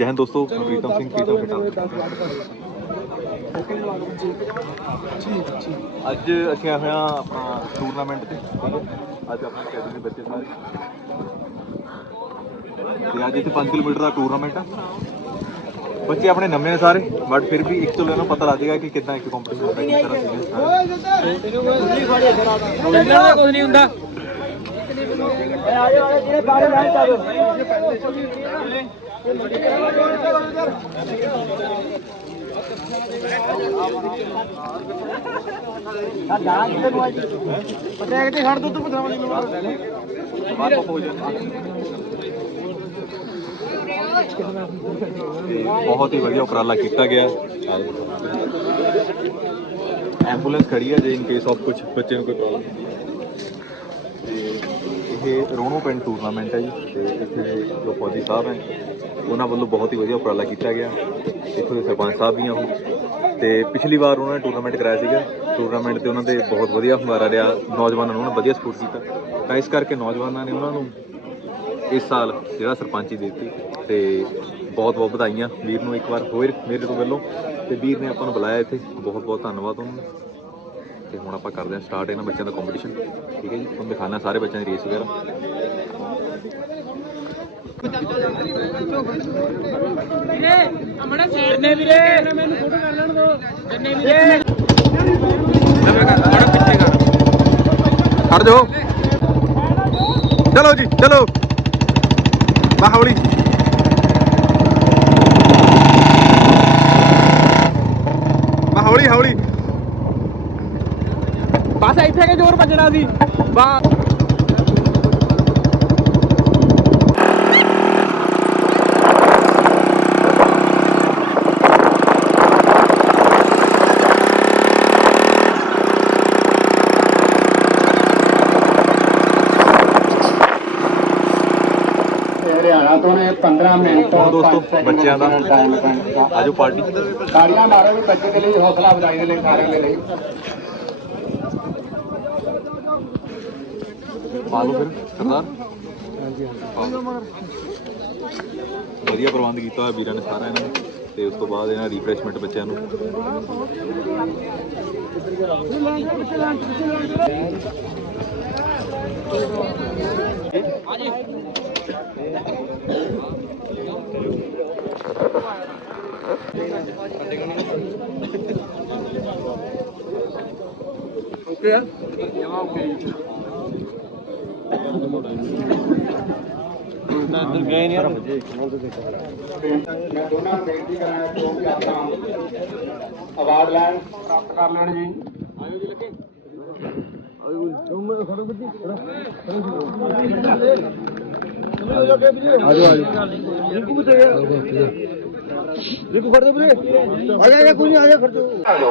ਜੈ ਹਿੰਦ ਦੋਸਤੋ ਮੈਂ ਪ੍ਰੀਤਮ ਸਿੰਘ ਪ੍ਰੀਤਮ ਫਿਟਾ ਅੱਜ ਅਸੀਂ ਆਏ ਹੋਏ ਹਾਂ ਆਪਣਾ ਟੂਰਨਾਮੈਂਟ ਤੇ। ਅੱਜ ਆਪਣਾ ਅਕੈਡਮੀ ਦੇ ਬੱਚੇ ਸਾਰੇ। ਤੇ ਅੱਜ ਇੱਥੇ 5 ਕਿਲੋਮੀਟਰ ਦਾ ਟੂਰਨਾਮੈਂਟ ਆ। ਬੱਚੇ ਆਪਣੇ ਨਵੇਂ ਨੇ ਸਾਰੇ ਬਟ ਫਿਰ ਵੀ ਇੱਕ ਤੋਂ ਲੈਣਾ ਪਤਾ ਲੱਗ ਜਾਏਗਾ ਕਿ ਕਿੱਦਾਂ ਇੱਕ ਕੰਪੀਟੀਸ਼ਨ ਹੁੰਦਾ ਕਿਸ ਤਰ੍ਹਾਂ ਸੀਰੀਅਸ ਇਹਨਾਂ ਦਾ ਕੁਝ ਨਹੀਂ ਹੁੰਦਾ। ਬਹੁਤ ਹੀ ਵਧੀਆ ਉਪਰਾਲਾ ਕੀਤਾ ਗਿਆ ਐਂਬੂਲੈਂਸ ਖੜੀ ਹੈ ਜੇ ਇਨ ਕੇਸ ਆਫ ਕੁਝ ਬੱਚੇ ਨੂੰ ਕੋਈ ਪ੍ਰੋਬਲਮ ਹੁੰਦੀ ਹੈ ਤੇ ਇਹ ਰੋਣੋ ਪਿੰਡ ਟੂਰਨਾਮੈਂਟ ਹੈ ਜੀ ਤੇ ਇੱਥੇ ਦੇ ਜੋ ਫੌਜੀ ਸਾਹਿਬ ਹੈ, ਉਹਨਾਂ ਵੱਲੋਂ ਬਹੁਤ ਹੀ ਵਧੀਆ ਉਪਰਾਲਾ ਕੀਤਾ ਗਿਆ। ਇੱਥੋਂ ਦੇ ਸਰਪੰਚ ਸਾਹਿਬ ਵੀ ਆ ਉਹ। ਤੇ ਪਿਛਲੀ ਵਾਰ ਉਹਨਾਂ ਨੇ ਟੂਰਨਾਮੈਂਟ ਕਰਾਇਆ ਸੀਗਾ। ਟੂਰਨਾਮੈਂਟ ਤੇ ਉਹਨਾਂ ਦੇ ਬਹੁਤ ਵਧੀਆ ਹੁੰਗਾਰਾ ਰਿਹਾ। ਨੌਜਵਾਨਾਂ ਨੂੰ ਉਹਨਾਂ ਨੇ ਵਧੀਆ ਸਪੋਰਟ ਕੀਤਾ। ਤਾਂ ਇਸ ਕਰਕੇ ਨੌਜਵਾਨਾਂ ਨੇ ਉਹਨਾਂ ਨੂੰ ਇਸ ਸਾਲ ਜਿਹੜਾ ਸਰਪੰਚੀ ਦੇ ਦਿੱਤੀ ਤੇ ਬਹੁਤ ਬਹੁਤ ਵਧਾਈਆਂ ਵੀਰ ਨੂੰ ਇੱਕ ਵਾਰ ਹੋਰ ਮੇਰੇ ਤੋਂ ਵੱਲੋਂ। ਤੇ ਵੀਰ ਨੇ ਆਪਾਂ ਨੂੰ ਬੁਲਾਇਆ ਇੱਥੇ। ਬਹੁਤ ਬਹੁਤ ਧੰਨਵਾਦ ਉਹਨਾਂ ਦਾ ਤੇ ਹੁਣ ਆਪਾਂ ਕਰਦੇ ਹਾਂ ਸਟਾਰਟ ਇਹਨਾਂ ਬੱਚਿਆਂ ਦਾ ਕੰਪੀਟੀਸ਼ਨ ਠੀਕ ਹੈ ਜੀ? ਤੁਹਾਨੂੰ ਦਿਖਾਣਾ ਸਾਰੇ ਬੱਚਿਆਂ ਦੀ ਰੇਸ ਵਗੈਰਾ। ਵੀਰੇ ਅਮਣਾ ਸਾਈਡ ਵੀਰੇ ਮੈਨੂੰ ਫੋਟੋ ਕਰ ਲੈਣ ਦੋ ਜੰਨੇ ਵੀਰੇ ਨਵੇਂ ਕਰ ਥੋੜਾ ਪਿੱਛੇ ਕਰ। ਖੜ ਜਾਓ। ਚਲੋ ਜੀ ਚਲੋ। ਬਾ ਜ਼ੋਰ ਵੱਜਣਾ ਸੀ। ਬਸ ਹਰਿਆਣਾ ਤੋਂ ਨੇ 15 ਮਿੰਟ ਦੋਸਤੋ, ਬੱਚਿਆਂ ਦਾ ਆਜੋ ਪਾਰਟੀ ਤਾੜੀਆਂ ਮਾਰੋ ਵੀ ਬੱਚੇ ਦੇ ਲਈ ਹੌਸਲਾ ਵਧਾਈ ਦੇ ਲਈ ਸਾਰਿਆਂ ਦੇ ਲਈ। ਪਾ ਲਓ ਫਿਰ, ਸਰਦਾਰ। ਹਾਂਜੀ ਵਧੀਆ ਪ੍ਰਬੰਧ ਕੀਤਾ ਹੋਇਆ ਵੀਰਾਂ ਨੇ ਸਾਰਾ ਇਹਨਾਂ ਨੇ, ਤੇ ਉਸ ਤੋਂ ਬਾਅਦ ਇਹਨਾਂ ਰੀਫਰੈਸ਼ਮੈਂਟ ਬੱਚਿਆਂ ਨੂੰ। ਓਕੇ ਆ ਜਮਾ ਓਕੇ ਤਾਂ ਇੱਧਰ ਗਏ ਨਹੀਂ ਯਾਰ ਮੈਂ ਦੋਨਾਂ ਨੂੰ ਬੇਨਤੀ ਕਰਾਂਗਾ ਕਿ ਉਹ ਵੀ ਆਪਣਾ ਅਵਾਰਡ ਲੈਣ ਪ੍ਰਾਪਤ ਕਰ ਲੈਣ ਜੀ। ਆਜੋ